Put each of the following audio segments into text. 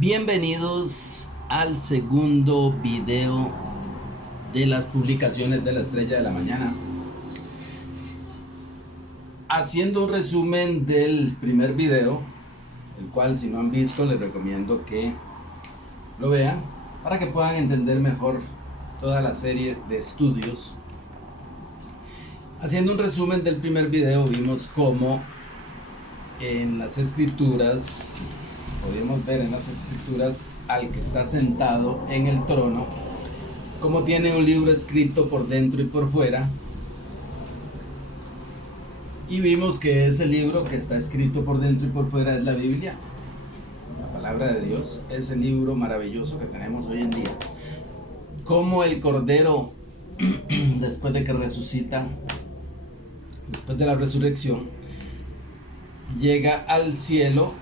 Bienvenidos al segundo video de las publicaciones de la Estrella de la Mañana. Haciendo un resumen del primer video, el cual si no han visto les recomiendo que lo vean para que puedan entender mejor toda la serie de estudios. Haciendo un resumen del primer video, vimos cómo en las escrituras podemos ver en las escrituras al que está sentado en el trono, como tiene un libro escrito por dentro y por fuera. Y vimos que ese libro que está escrito por dentro y por fuera es la Biblia, la palabra de Dios, ese libro maravilloso que tenemos hoy en día. Como el Cordero, después de que resucita, después de la resurrección, llega al cielo,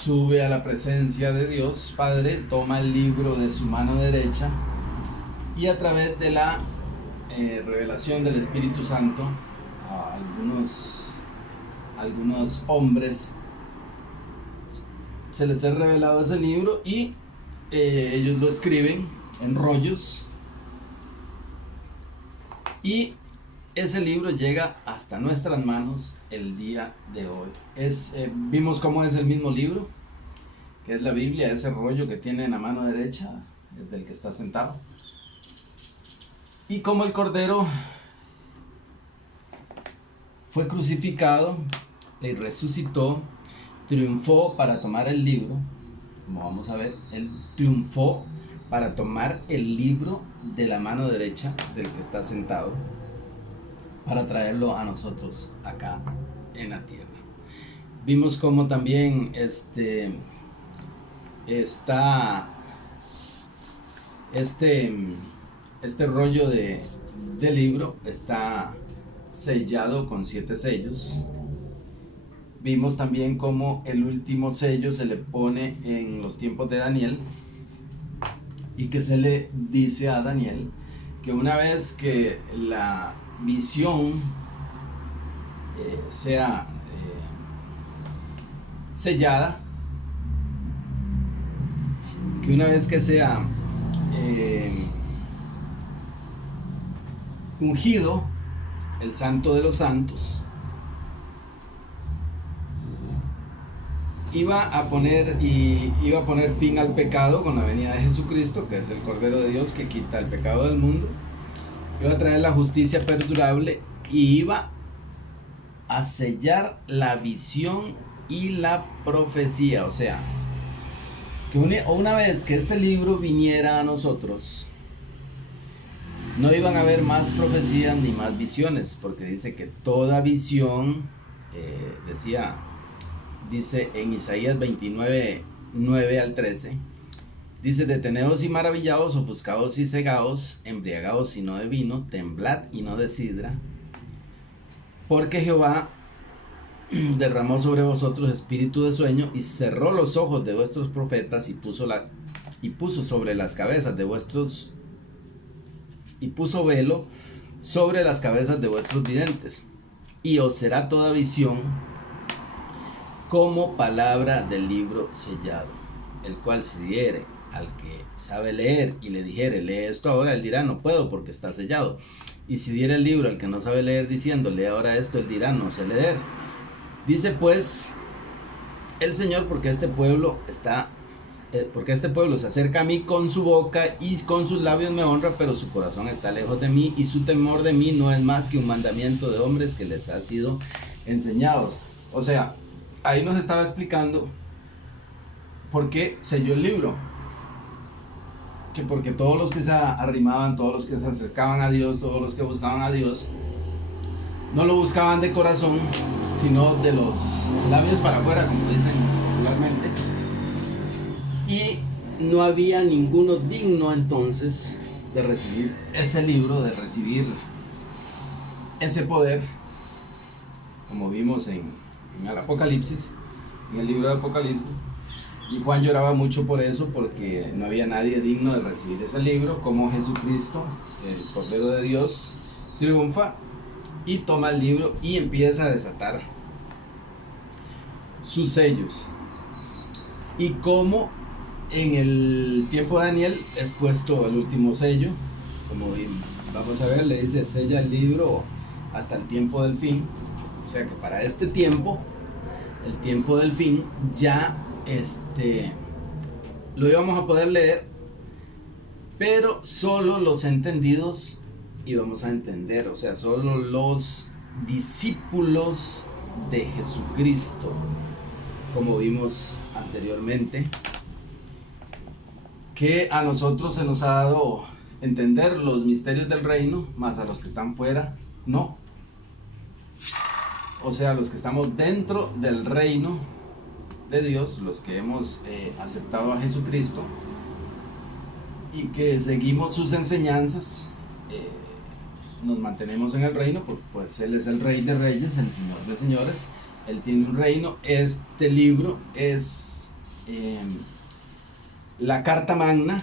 sube a la presencia de Dios Padre, toma el libro de su mano derecha y a través de la revelación del Espíritu Santo a algunos hombres se les ha revelado ese libro y ellos lo escriben en rollos y ese libro llega hasta nuestras manos el día de hoy. Vimos cómo es el mismo libro, que es la Biblia, ese rollo que tiene en la mano derecha, desde el que está sentado. Y cómo el Cordero fue crucificado y resucitó, triunfó para tomar el libro, como vamos a ver, él triunfó para tomar el libro de la mano derecha del que está sentado, para traerlo a nosotros acá en la tierra. Vimos cómo también este rollo de libro está sellado con 7 sellos. Vimos también cómo el último sello se le pone en los tiempos de Daniel y que se le dice a Daniel que una vez que la visión sea sellada, que una vez que sea ungido el Santo de los Santos, iba a poner fin al pecado con la venida de Jesucristo, que es el Cordero de Dios que quita el pecado del mundo. Iba a traer la justicia perdurable y iba a sellar la visión y la profecía. O sea, que una vez que este libro viniera a nosotros, no iban a haber más profecías ni más visiones, porque dice que toda visión, dice en Isaías 29, 9 al 13, dice: deteneos y maravillaos, ofuscaos y cegaos, embriagaos y no de vino, temblad y no de sidra, porque Jehová derramó sobre vosotros espíritu de sueño y cerró los ojos de vuestros profetas y puso sobre las cabezas de vuestros y puso velo sobre las cabezas de vuestros videntes, y os será toda visión como palabra del libro sellado, el cual se diere al que sabe leer y le dijere: lee esto ahora, él dirá: no puedo, porque está sellado. Y si diera el libro al que no sabe leer diciendo: lee ahora esto, él dirá: no sé leer. Dice pues el Señor: porque este pueblo se acerca a mí con su boca y con sus labios me honra, pero su corazón está lejos de mí, y su temor de mí no es más que un mandamiento de hombres que les ha sido enseñados. O sea, ahí nos estaba explicando por qué selló el libro. Que porque todos los que se arrimaban, todos los que se acercaban a Dios, todos los que buscaban a Dios, no lo buscaban de corazón, sino de los labios para afuera, como dicen popularmente. Y no había ninguno digno entonces de recibir ese libro, de recibir ese poder, como vimos en el Apocalipsis, en el libro de Apocalipsis. Y Juan lloraba mucho por eso, porque no había nadie digno de recibir ese libro. Como Jesucristo, el Cordero de Dios, triunfa y toma el libro y empieza a desatar sus sellos. Y cómo en el tiempo de Daniel es puesto el último sello, como vamos a ver, le dice sella el libro hasta el tiempo del fin, o sea que para este tiempo, el tiempo del fin, ya lo íbamos a poder leer, pero solo los entendidos íbamos a entender, o sea, solo los discípulos de Jesucristo, como vimos anteriormente, que a nosotros se nos ha dado entender los misterios del reino, más a los que están fuera, no. O sea, los que estamos dentro del reino de Dios, los que hemos aceptado a Jesucristo y que seguimos sus enseñanzas, nos mantenemos en el reino, porque pues Él es el Rey de Reyes, el Señor de Señores. Él tiene un reino. Este libro es la carta magna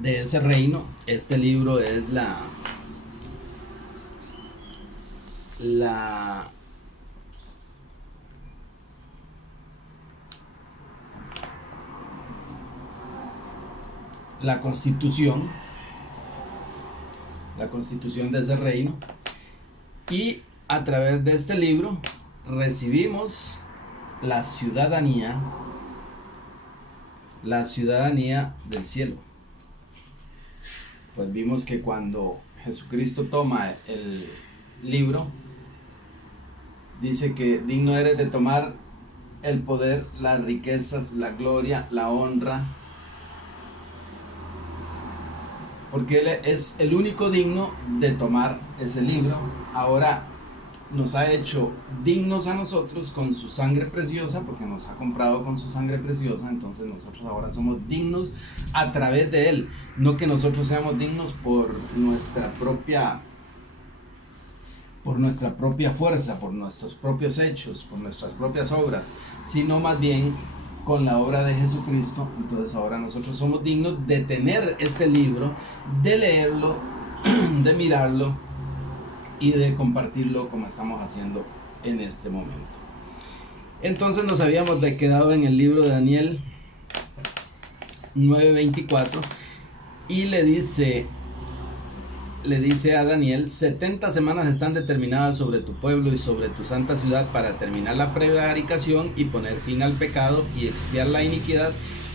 de ese reino. Este libro es la constitución de ese reino, y a través de este libro recibimos la ciudadanía del cielo. Pues vimos que cuando Jesucristo toma el libro, dice que digno eres de tomar el poder, las riquezas, la gloria, la honra, porque Él es el único digno de tomar ese libro. Ahora nos ha hecho dignos a nosotros con su sangre preciosa, porque nos ha comprado con su sangre preciosa. Entonces nosotros ahora somos dignos a través de Él, no que nosotros seamos dignos por nuestra propia fuerza, por nuestros propios hechos, por nuestras propias obras, sino más bien con la obra de Jesucristo. Entonces ahora nosotros somos dignos de tener este libro, de leerlo, de mirarlo y de compartirlo como estamos haciendo en este momento. Entonces nos habíamos quedado en el libro de Daniel 9:24, y le dice a Daniel: 70 semanas están determinadas sobre tu pueblo y sobre tu santa ciudad para terminar la prevaricación y poner fin al pecado y expiar la iniquidad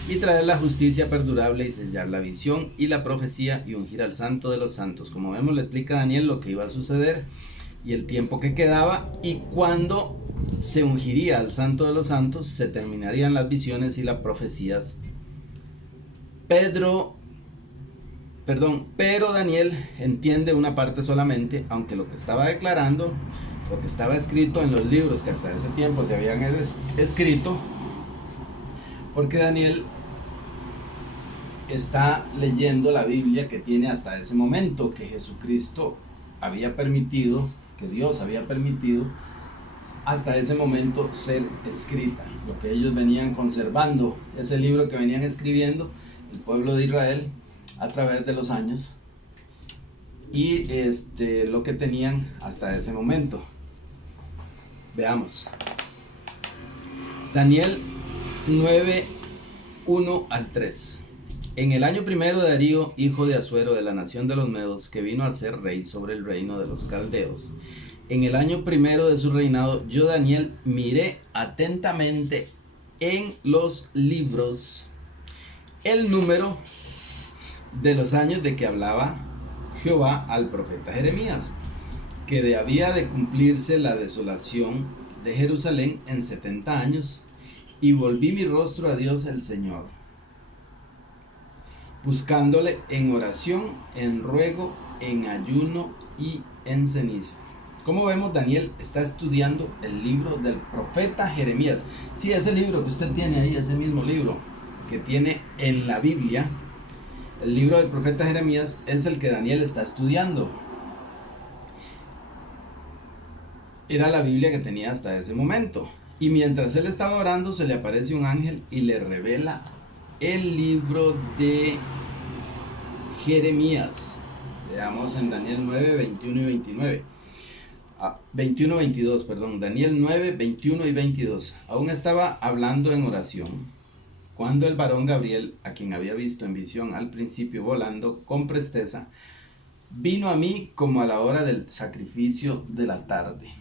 y traer la justicia perdurable y sellar la visión y la profecía y ungir al santo de los santos. Como vemos, le explica a Daniel lo que iba a suceder y el tiempo que quedaba, y cuando se ungiría al santo de los santos se terminarían las visiones y las profecías. Pero Daniel entiende una parte solamente, aunque lo que estaba declarando, lo que estaba escrito en los libros que hasta ese tiempo se habían escrito, porque Daniel está leyendo la Biblia que tiene hasta ese momento, que Jesucristo había permitido, que Dios había permitido hasta ese momento ser escrita, lo que ellos venían conservando, ese libro que venían escribiendo el pueblo de Israel a través de los años, y lo que tenían hasta ese momento. Veamos Daniel 9:1-3. En el año primero de Darío, hijo de Asuero, de la nación de los Medos, que vino a ser rey sobre el reino de los caldeos, en el año primero de su reinado, yo, Daniel, miré atentamente en los libros el número de los años de que hablaba Jehová al profeta Jeremías, que había de cumplirse la desolación de Jerusalén en 70 años, y volví mi rostro a Dios el Señor, buscándole en oración, en ruego, en ayuno y en ceniza. Como vemos, Daniel está estudiando el libro del profeta Jeremías. Sí, ese libro que usted tiene ahí, ese mismo libro que tiene en la Biblia, el libro del profeta Jeremías, es el que Daniel está estudiando. Era la Biblia que tenía hasta ese momento. Y mientras él estaba orando, se le aparece un ángel y le revela el libro de Jeremías. Veamos en Daniel 9, 21 y 29. 22, Daniel 9, 21 y 22. Aún estaba hablando en oración cuando el varón Gabriel, a quien había visto en visión al principio volando con presteza, vino a mí como a la hora del sacrificio de la tarde,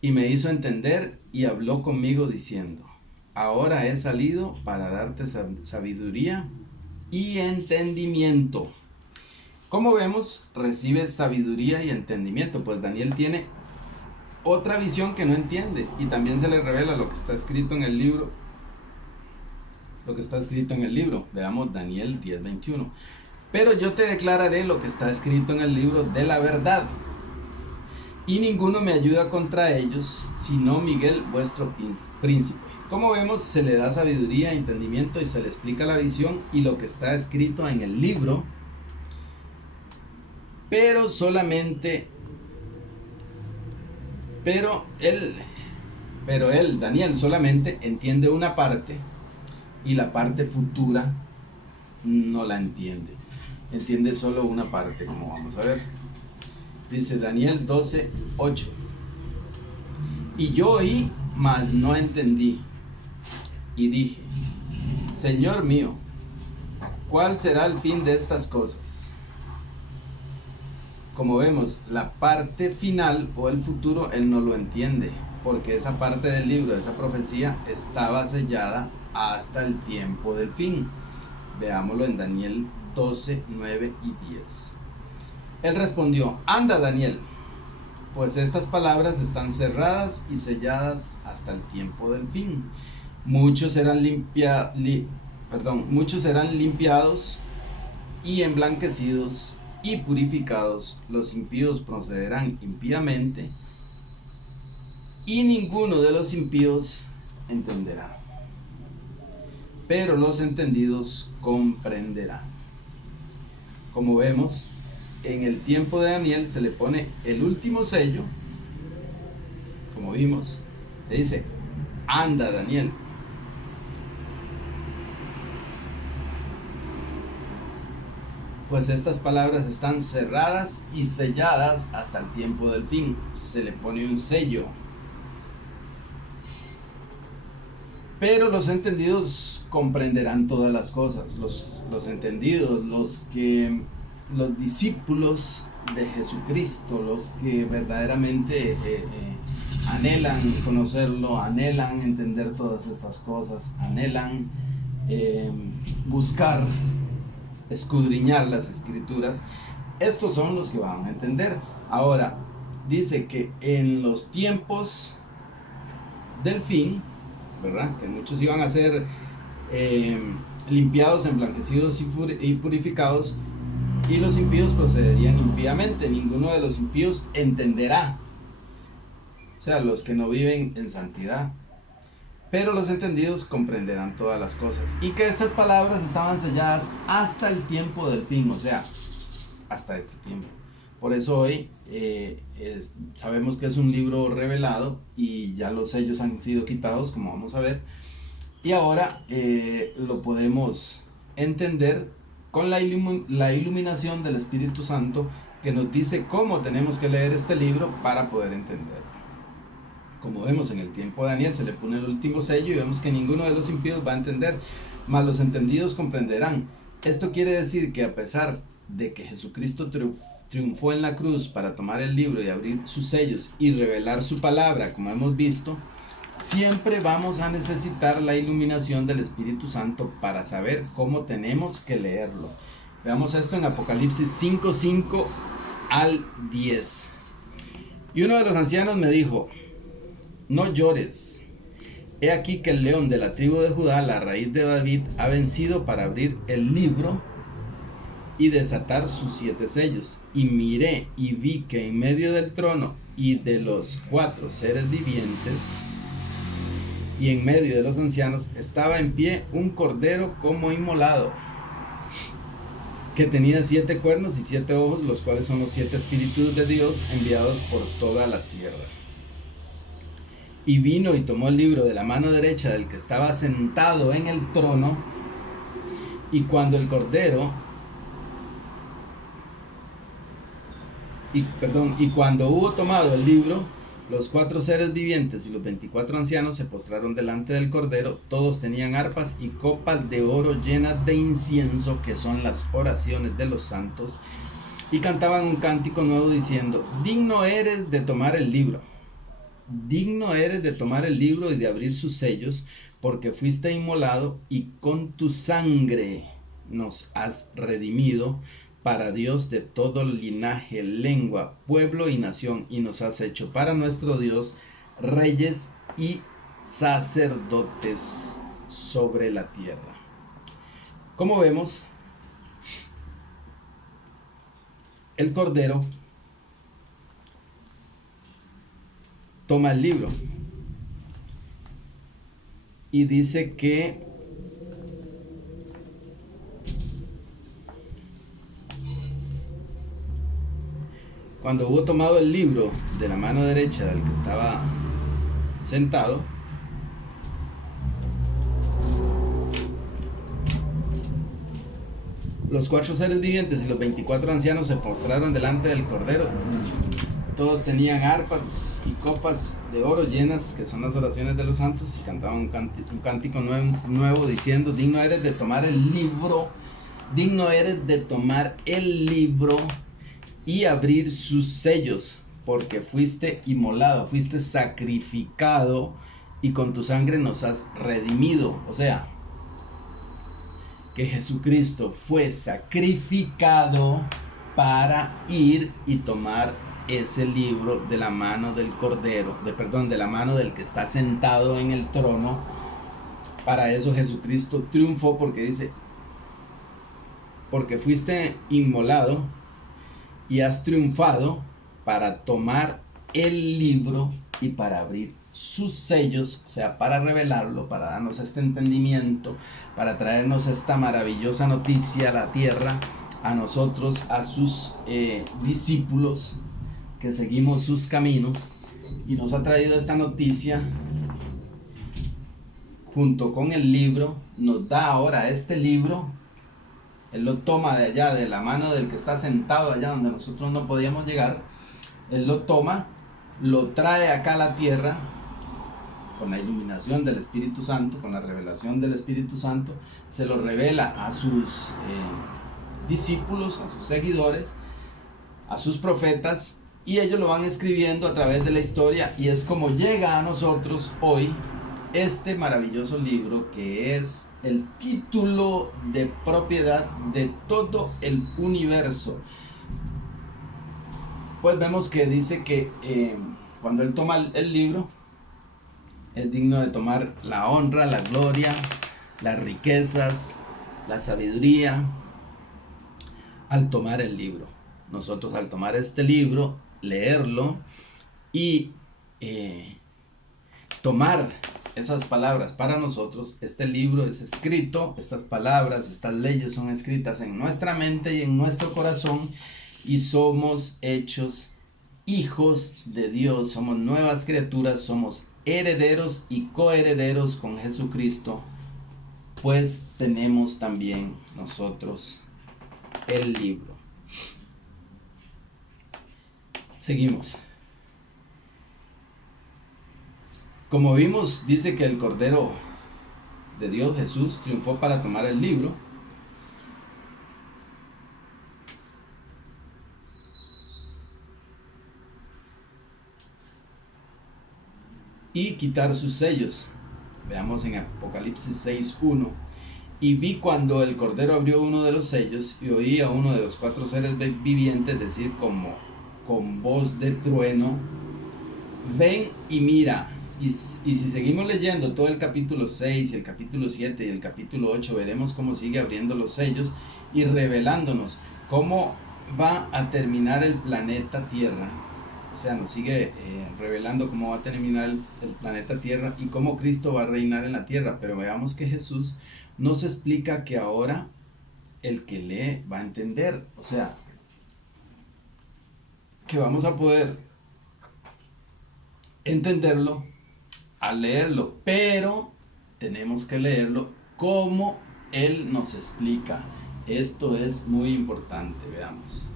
y me hizo entender y habló conmigo diciendo: ahora he salido para darte sabiduría y entendimiento. Como vemos, recibe sabiduría y entendimiento, pues Daniel tiene otra visión que no entiende, y también se le revela lo que está escrito en el libro. Veamos Daniel 10:21. Pero yo te declararé lo que está escrito en el libro de la verdad, y ninguno me ayuda contra ellos, sino Miguel, vuestro príncipe. Como vemos, se le da sabiduría, entendimiento, y se le explica la visión y lo que está escrito en el libro, pero él, Daniel, solamente entiende una parte, y la parte futura no la entiende. Entiende solo una parte, como vamos a ver. Dice Daniel 12:8. Y yo oí, mas no entendí. Y dije: Señor mío, ¿cuál será el fin de estas cosas? Como vemos, la parte final o el futuro él no lo entiende, porque esa parte del libro, esa profecía, estaba sellada hasta el tiempo del fin. Veámoslo en Daniel 12:9-10. Él respondió: anda, Daniel, pues estas palabras están cerradas y selladas hasta el tiempo del fin. Muchos serán limpiados y emblanquecidos y purificados. Los impíos procederán impíamente, y ninguno de los impíos entenderá, pero los entendidos comprenderán. Como vemos, en el tiempo de Daniel se le pone el último sello. Como vimos, le dice: anda, Daniel. Pues estas palabras están cerradas y selladas hasta el tiempo del fin. Se le pone un sello. Pero los entendidos comprenderán todas las cosas. Los entendidos, los discípulos de Jesucristo, los que verdaderamente anhelan conocerlo, anhelan entender todas estas cosas, anhelan buscar, escudriñar las escrituras. Estos son los que van a entender. Ahora, dice que en los tiempos del fin, ¿verdad?, que muchos iban a ser limpiados, emblanquecidos y purificados, y los impíos procederían impíamente. Ninguno de los impíos entenderá, o sea, los que no viven en santidad, pero los entendidos comprenderán todas las cosas. Y que estas palabras estaban selladas hasta el tiempo del fin, o sea, hasta este tiempo. Por eso hoy sabemos que es un libro revelado, y ya los sellos han sido quitados, como vamos a ver, y ahora lo podemos entender con la iluminación del Espíritu Santo, que nos dice cómo tenemos que leer este libro para poder entenderlo. Como vemos, en el tiempo de Daniel se le pone el último sello, y vemos que ninguno de los impíos va a entender, mas los entendidos comprenderán. Esto quiere decir que a pesar de que Jesucristo triunfó en la cruz para tomar el libro y abrir sus sellos y revelar su palabra, como hemos visto, siempre vamos a necesitar la iluminación del Espíritu Santo para saber cómo tenemos que leerlo. Veamos esto en Apocalipsis 5:5-10. Y uno de los ancianos me dijo: no llores. He aquí que el león de la tribu de Judá, la raíz de David, ha vencido para abrir el libro y desatar sus 7 sellos. Y miré y vi que en medio del trono y de los 4 seres vivientes, y en medio de los ancianos, estaba en pie un cordero como inmolado, que tenía 7 cuernos y 7 ojos, los cuales son los 7 espíritus de Dios enviados por toda la tierra. Y vino y tomó el libro de la mano derecha del que estaba sentado en el trono, y cuando hubo tomado el libro, Los 4 seres vivientes y los 24 ancianos se postraron delante del Cordero. Todos tenían arpas y copas de oro llenas de incienso, que son las oraciones de los santos, y cantaban un cántico nuevo diciendo: digno eres de tomar el libro. Digno eres de tomar el libro y de abrir sus sellos, porque fuiste inmolado y con tu sangre nos has redimido para Dios de todo linaje, lengua, pueblo y nación, y nos has hecho para nuestro Dios reyes y sacerdotes sobre la tierra. Como vemos, el Cordero toma el libro y dice que cuando hubo tomado el libro de la mano derecha del que estaba sentado, los 4 seres vivientes y los 24 ancianos se postraron delante del Cordero. Todos tenían arpas y copas de oro llenas, que son las oraciones de los santos, y cantaban un cántico nuevo diciendo: digno eres de tomar el libro, digno eres de tomar el libro y abrir sus sellos, porque fuiste inmolado, fuiste sacrificado, y con tu sangre nos has redimido. O sea, que Jesucristo fue sacrificado para ir y tomar ese libro de la mano del Cordero, de la mano del que está sentado en el trono. Para eso Jesucristo triunfó, porque dice: porque fuiste inmolado y has triunfado para tomar el libro y para abrir sus sellos, o sea, para revelarlo, para darnos este entendimiento, para traernos esta maravillosa noticia a la tierra, a nosotros, a sus discípulos que seguimos sus caminos. Y nos ha traído esta noticia junto con el libro. Nos da ahora este libro. Él lo toma de allá, de la mano del que está sentado allá donde nosotros no podíamos llegar. Él lo toma, lo trae acá a la tierra con la iluminación del Espíritu Santo, con la revelación del Espíritu Santo. Se lo revela a sus discípulos, a sus seguidores, a sus profetas, y ellos lo van escribiendo a través de la historia, y es como llega a nosotros hoy este maravilloso libro, que es el título de propiedad de todo el universo. Pues vemos que dice que cuando él toma el libro, es digno de tomar la honra, la gloria, las riquezas, la sabiduría, al tomar el libro. Nosotros, al tomar este libro, leerlo y tomar esas palabras para nosotros. Este libro es escrito, estas palabras, estas leyes son escritas en nuestra mente y en nuestro corazón, y somos hechos hijos de Dios, somos nuevas criaturas, somos herederos y coherederos con Jesucristo, pues tenemos también nosotros el libro. Seguimos. Como vimos, dice que el Cordero de Dios, Jesús, triunfó para tomar el libro. Y quitar sus sellos. Veamos en Apocalipsis 6:1. Y vi cuando el Cordero abrió uno de los sellos, y oí a uno de los 4 seres vivientes decir como con voz de trueno: ven y mira. Y si seguimos leyendo todo el capítulo 6, el capítulo 7 y el capítulo 8, veremos cómo sigue abriendo los sellos y revelándonos cómo va a terminar el planeta Tierra. O sea, nos sigue revelando cómo va a terminar el planeta Tierra y cómo Cristo va a reinar en la tierra. Pero veamos que Jesús nos explica que ahora el que lee va a entender. O sea, que vamos a poder entenderlo al leerlo, pero tenemos que leerlo como Él nos explica. Esto es muy importante. Veamos.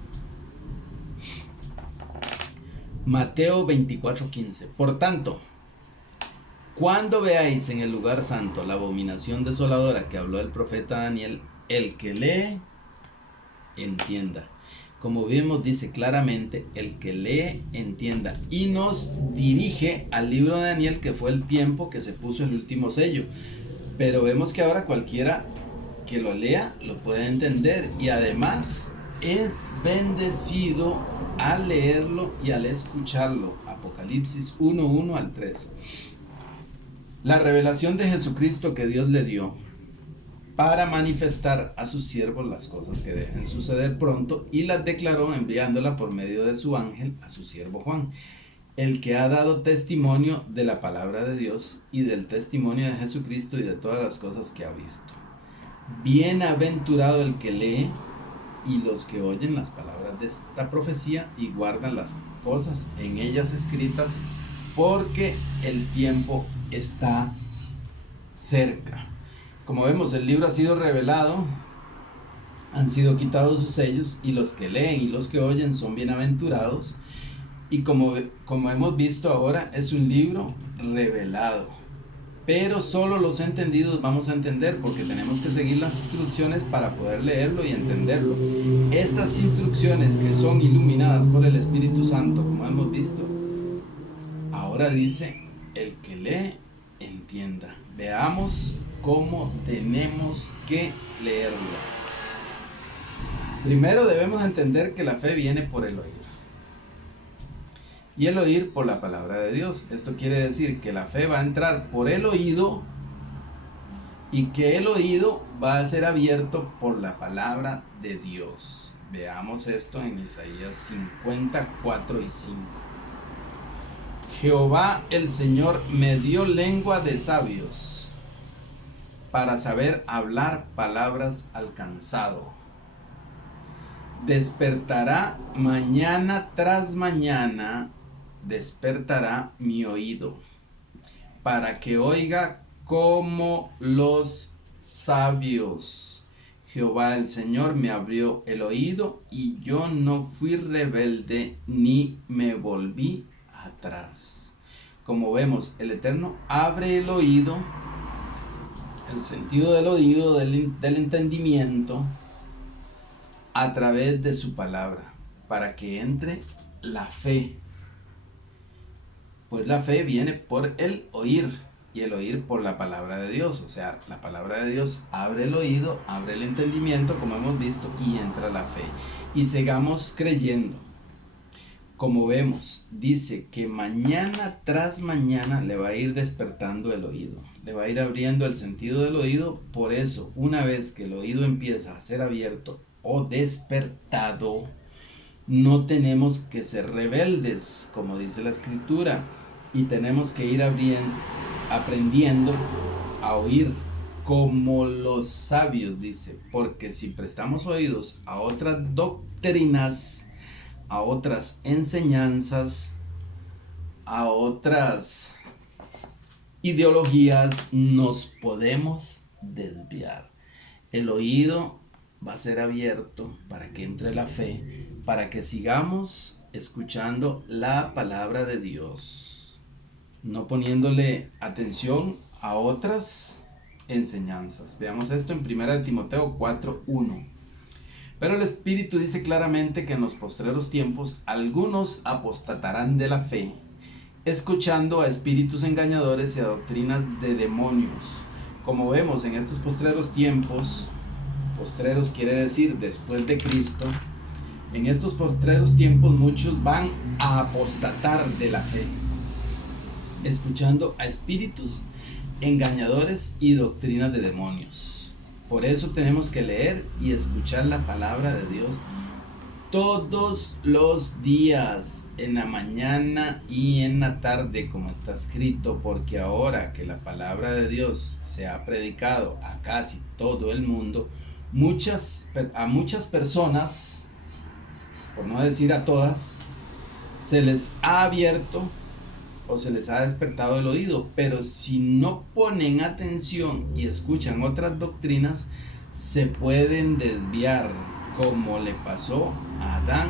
Mateo 24:15. Por tanto, cuando veáis en el lugar santo la abominación desoladora que habló el profeta Daniel, el que lee, entienda. Como vemos, dice claramente, el que lee, entienda. Y nos dirige al libro de Daniel, que fue el tiempo que se puso el último sello. Pero vemos que ahora cualquiera que lo lea lo puede entender. Y además es bendecido al leerlo y al escucharlo. Apocalipsis 1:1 al 3. La revelación de Jesucristo que Dios le dio para manifestar a sus siervos las cosas que deben suceder pronto, y las declaró enviándola por medio de su ángel a su siervo Juan, el que ha dado testimonio de la palabra de Dios y del testimonio de Jesucristo y de todas las cosas que ha visto. Bienaventurado el que lee y los que oyen las palabras de esta profecía y guardan las cosas en ellas escritas, porque el tiempo está cerca. Como vemos, el libro ha sido revelado, han sido quitados sus sellos, y los que leen y los que oyen son bienaventurados. Y como hemos visto ahora, es un libro revelado. Pero solo los entendidos vamos a entender, porque tenemos que seguir las instrucciones para poder leerlo y entenderlo. Estas instrucciones, que son iluminadas por el Espíritu Santo, como hemos visto, ahora dice, el que lee, entienda. Veamos cómo tenemos que leerlo. Primero debemos entender que la fe viene por el oír, y el oír por la palabra de Dios. Esto quiere decir que la fe va a entrar por el oído, y que el oído va a ser abierto por la palabra de Dios. Veamos esto en Isaías 54:5. Jehová el Señor me dio lengua de sabios, para saber hablar palabras al cansado. Despertará mañana tras mañana, despertará mi oído, para que oiga como los sabios. Jehová el Señor me abrió el oído, y yo no fui rebelde ni me volví atrás. Como vemos, el Eterno abre el oído, el sentido del oído, del entendimiento, a través de su palabra, para que entre la fe. Pues la fe viene por el oír, y el oír por la palabra de Dios. O sea, la palabra de Dios abre el oído, abre el entendimiento, como hemos visto, y entra la fe. Y sigamos creyendo. Como vemos, dice que mañana tras mañana le va a ir despertando el oído, le va a ir abriendo el sentido del oído. Por eso, una vez que el oído empieza a ser abierto o despertado, no tenemos que ser rebeldes, como dice la Escritura, y tenemos que ir aprendiendo a oír como los sabios, dice, porque si prestamos oídos a otras doctrinas, a otras enseñanzas, a otras ideologías, nos podemos desviar. El oído va a ser abierto para que entre la fe, para que sigamos escuchando la palabra de Dios, no poniéndole atención a otras enseñanzas. Veamos esto en 1 Timoteo 4:1. Pero el Espíritu dice claramente que en los postreros tiempos algunos apostatarán de la fe, escuchando a espíritus engañadores y a doctrinas de demonios. Como vemos en estos postreros tiempos, postreros quiere decir después de Cristo, en estos postreros tiempos muchos van a apostatar de la fe, escuchando a espíritus engañadores y doctrinas de demonios. Por eso tenemos que leer y escuchar la palabra de Dios todos los días, en la mañana y en la tarde, como está escrito, porque ahora que la palabra de Dios se ha predicado a casi todo el mundo, a muchas personas, por no decir a todas, se les ha abierto o se les ha despertado el oído, pero si no ponen atención y escuchan otras doctrinas, se pueden desviar, como le pasó a Adán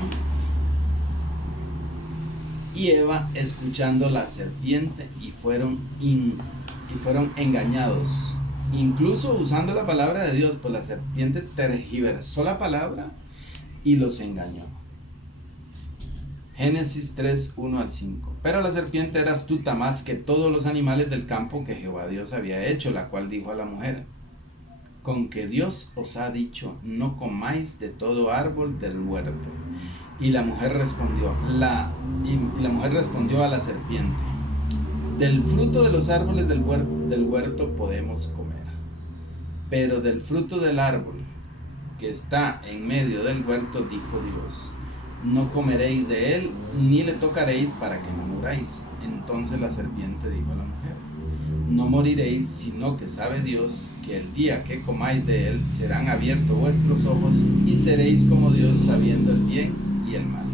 y Eva escuchando la serpiente y fueron engañados. Incluso usando la palabra de Dios, pues la serpiente tergiversó la palabra y los engañó. Génesis 3, 1 al 5. Pero la serpiente era astuta más que todos los animales del campo que Jehová Dios había hecho, la cual dijo a la mujer: con que Dios os ha dicho, no comáis de todo árbol del huerto. Y la mujer respondió a la serpiente: del fruto de los árboles del huerto podemos comer, pero del fruto del árbol que está en medio del huerto, dijo Dios, no comeréis de él, ni le tocaréis para que no muráis. Entonces la serpiente dijo a la mujer: no moriréis, sino que sabe Dios que el día que comáis de él serán abiertos vuestros ojos y seréis como Dios, sabiendo el bien y el mal.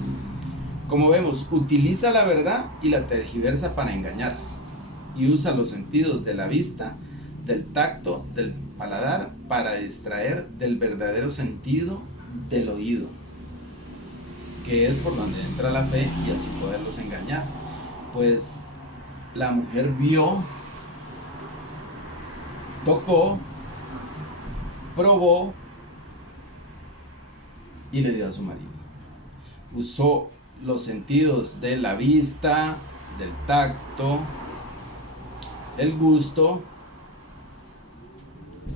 Como vemos, utiliza la verdad y la tergiversa para engañar, y usa los sentidos de la vista, del tacto, del paladar para distraer del verdadero sentido del oído, que es por donde entra la fe, y así poderlos engañar. Pues la mujer vio, tocó, probó y le dio a su marido. Usó los sentidos de la vista, del tacto, del gusto,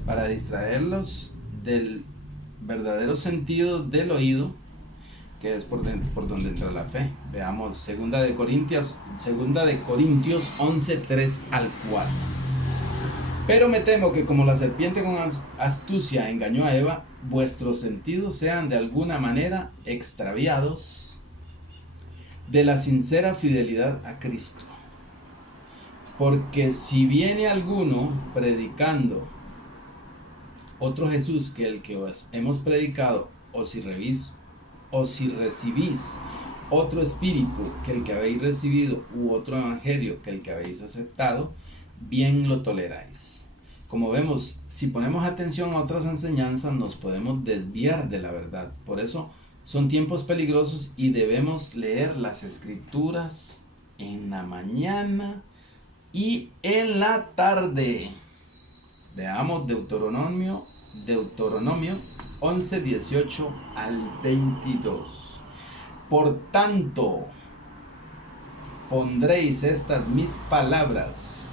para distraerlos del verdadero sentido del oído, que es por donde entra la fe. Veamos 2 de Corintios 11, 3 al 4. Pero me temo que como la serpiente con astucia engañó a Eva, vuestros sentidos sean de alguna manera extraviados de la sincera fidelidad a Cristo. Porque si viene alguno predicando otro Jesús que el que os hemos predicado, o si recibís otro espíritu que el que habéis recibido, u otro evangelio que el que habéis aceptado, bien lo toleráis. Como vemos, si ponemos atención a otras enseñanzas, nos podemos desviar de la verdad. Por eso son tiempos peligrosos y debemos leer las escrituras en la mañana y en la tarde. Veamos Deuteronomio 11, 18 al 22. Por tanto, pondréis estas mis palabras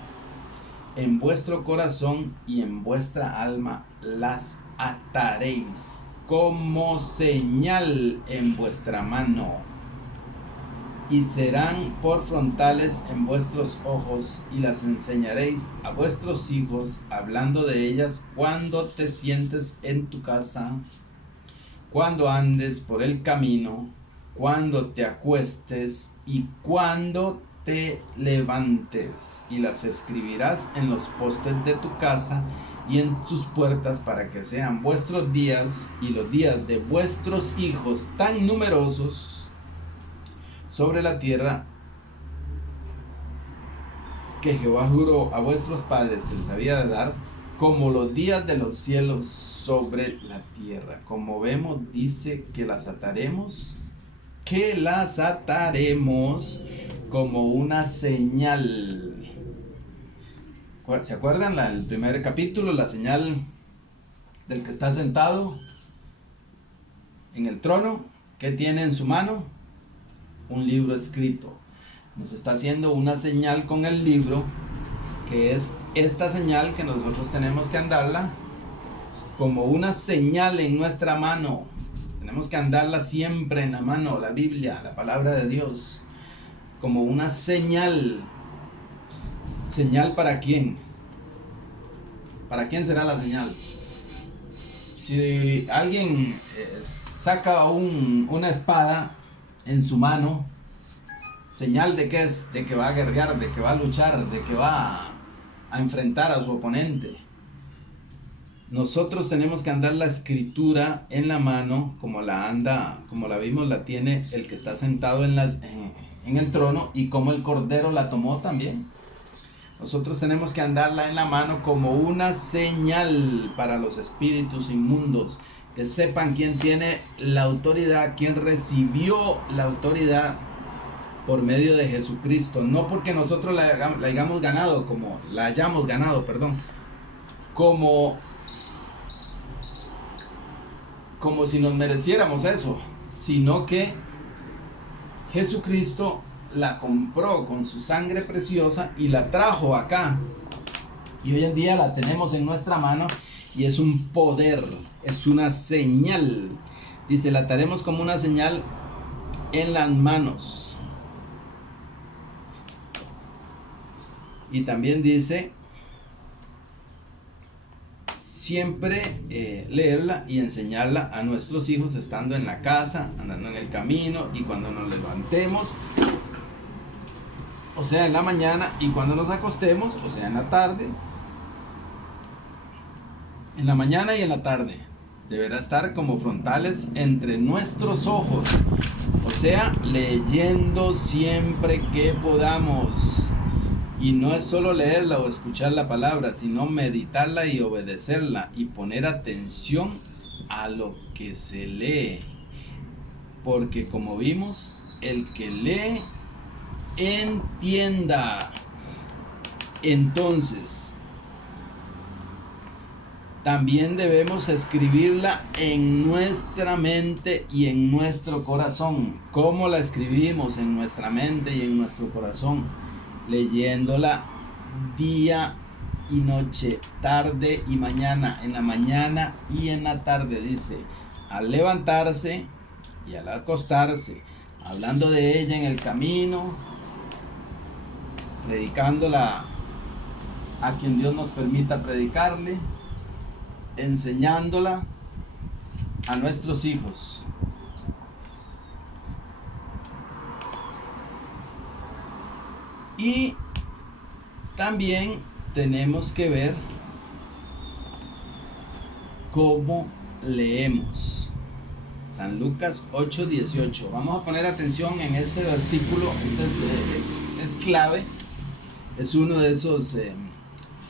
en vuestro corazón y en vuestra alma las ataréis como señal en vuestra mano, y serán por frontales en vuestros ojos, y las enseñaréis a vuestros hijos, hablando de ellas cuando te sientes en tu casa, cuando andes por el camino, cuando te acuestes y cuando te levantes, y las escribirás en los postes de tu casa y en tus puertas, para que sean vuestros días y los días de vuestros hijos tan numerosos sobre la tierra que Jehová juró a vuestros padres que les había de dar, como los días de los cielos sobre la tierra. Como vemos, dice que las ataremos como una señal. ¿Se acuerdan? El primer capítulo, la señal del que está sentado en el trono, que tiene en su mano un libro escrito. Nos está haciendo una señal con el libro, que es esta señal que nosotros tenemos que andarla como una señal en nuestra mano. Tenemos que andarla siempre en la mano, la Biblia, la palabra de Dios, como una señal. ¿Señal para quién? ¿Para quién será la señal? Si alguien saca una espada en su mano, ¿señal de qué es? De que va a guerrear, de que va a luchar, de que va a enfrentar a su oponente. Nosotros tenemos que andar la escritura en la mano, como la vimos, la tiene el que está sentado en el trono, y como el Cordero la tomó también. Nosotros tenemos que andarla en la mano como una señal para los espíritus inmundos, que sepan quién tiene la autoridad, quién recibió la autoridad por medio de Jesucristo, no porque nosotros la hayamos ganado, como si nos mereciéramos eso, sino que Jesucristo la compró con su sangre preciosa y la trajo acá. Y hoy en día la tenemos en nuestra mano y es un poder, es una señal. Dice, la ataremos como una señal en las manos. Y también dice, siempre leerla y enseñarla a nuestros hijos estando en la casa, andando en el camino y cuando nos levantemos, o sea en la mañana, y cuando nos acostemos, o sea en la tarde. En la mañana y en la tarde deberá estar como frontales entre nuestros ojos, o sea leyendo siempre que podamos. Y no es solo leerla o escuchar la palabra, sino meditarla y obedecerla y poner atención a lo que se lee. Porque como vimos, el que lee, entienda. Entonces, también debemos escribirla en nuestra mente y en nuestro corazón. ¿Cómo la escribimos en nuestra mente y en nuestro corazón? Leyéndola día y noche, tarde y mañana, en la mañana y en la tarde, dice, al levantarse y al acostarse, hablando de ella en el camino, predicándola a quien Dios nos permita predicarle, enseñándola a nuestros hijos. Y también tenemos que ver cómo leemos. San Lucas 8:18. Vamos a poner atención en este versículo. Este es clave. Es uno de esos de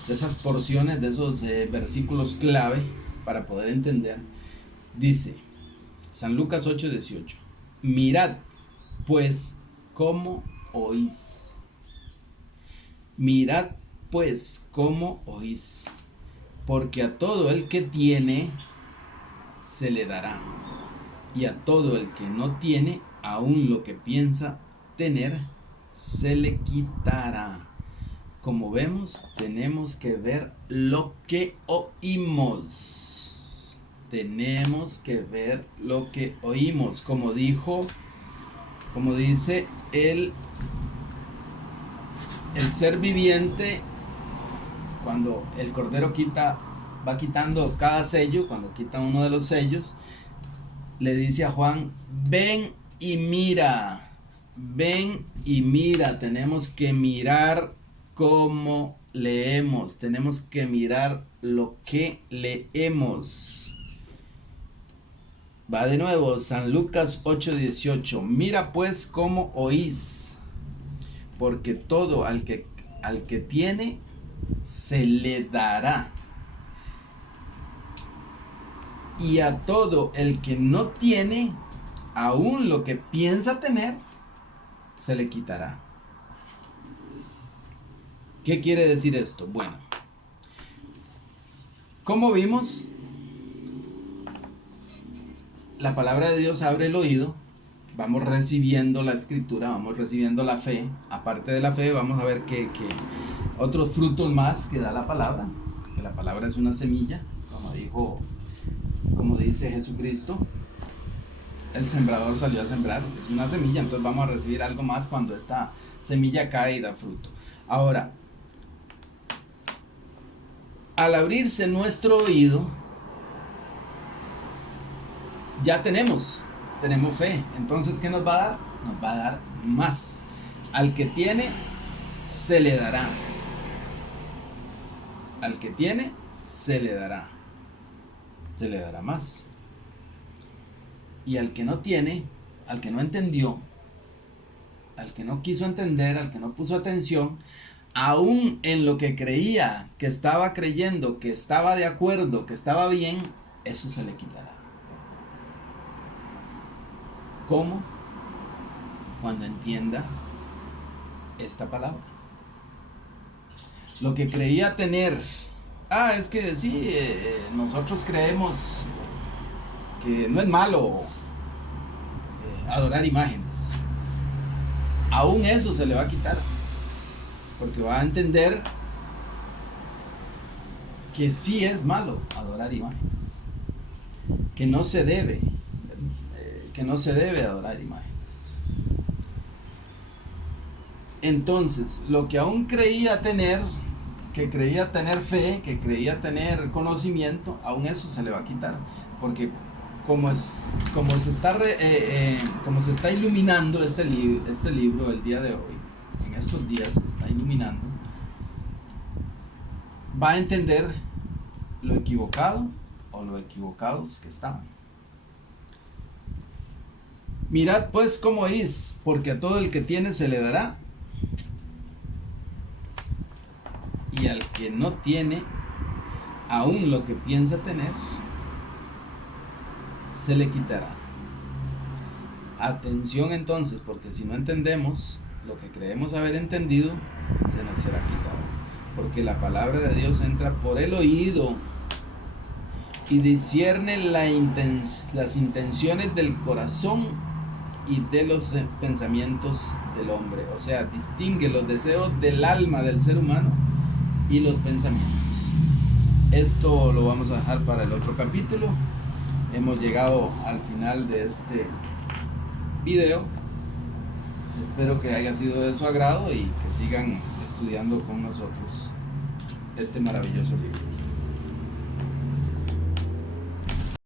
esas porciones, de esos versículos clave para poder entender. Dice San Lucas 8:18. Mirad pues cómo oís. Mirad pues cómo oís, porque a todo el que tiene se le dará, y a todo el que no tiene, aún lo que piensa tener, se le quitará. Como vemos, tenemos que ver lo que oímos. Tenemos que ver lo que oímos, como dice el ser viviente, cuando el Cordero va quitando cada sello, cuando quita uno de los sellos, le dice a Juan, ven y mira, tenemos que mirar cómo leemos, tenemos que mirar lo que leemos. Va de nuevo, San Lucas 8:18, mira pues cómo oís, porque todo al que tiene se le dará, y a todo el que no tiene, aún lo que piensa tener, se le quitará. ¿Qué quiere decir esto? Bueno, como vimos, la palabra de Dios abre el oído. Vamos recibiendo la escritura, vamos recibiendo la fe. Aparte de la fe, vamos a ver que otros frutos más que da la palabra. Que la palabra es una semilla, como dice Jesucristo. El sembrador salió a sembrar, es una semilla, entonces vamos a recibir algo más cuando esta semilla cae y da fruto. Ahora, al abrirse nuestro oído, ya tenemos fe. Entonces, ¿qué nos va a dar? Nos va a dar más. Al que tiene, se le dará. Al que tiene, se le dará. Se le dará más. Y al que no tiene, al que no entendió, al que no quiso entender, al que no puso atención, aún en lo que creía, que estaba creyendo, que estaba de acuerdo, que estaba bien, eso se le quitará. ¿Cómo? Cuando entienda esta palabra. Lo que creía tener, es que sí, nosotros creemos que no es malo adorar imágenes. Aún eso se le va a quitar, porque va a entender que sí es malo adorar imágenes, que no se debe adorar imágenes. Entonces, lo que aún creía tener, que creía tener fe, que creía tener conocimiento, aún eso se le va a quitar, porque como se está iluminando este libro el día de hoy, en estos días se está iluminando, va a entender lo equivocado o lo equivocados que estaban. Mirad pues cómo es, porque a todo el que tiene se le dará, y al que no tiene, aún lo que piensa tener, se le quitará. Atención entonces, porque si no entendemos lo que creemos haber entendido, se nos será quitado. Porque la palabra de Dios entra por el oído y discierne las intenciones del corazón y de los pensamientos del hombre. O sea, distingue los deseos del alma del ser humano y los pensamientos. Esto lo vamos a dejar para el otro capítulo. Hemos llegado al final de este video. Espero que haya sido de su agrado y que sigan estudiando con nosotros este maravilloso libro.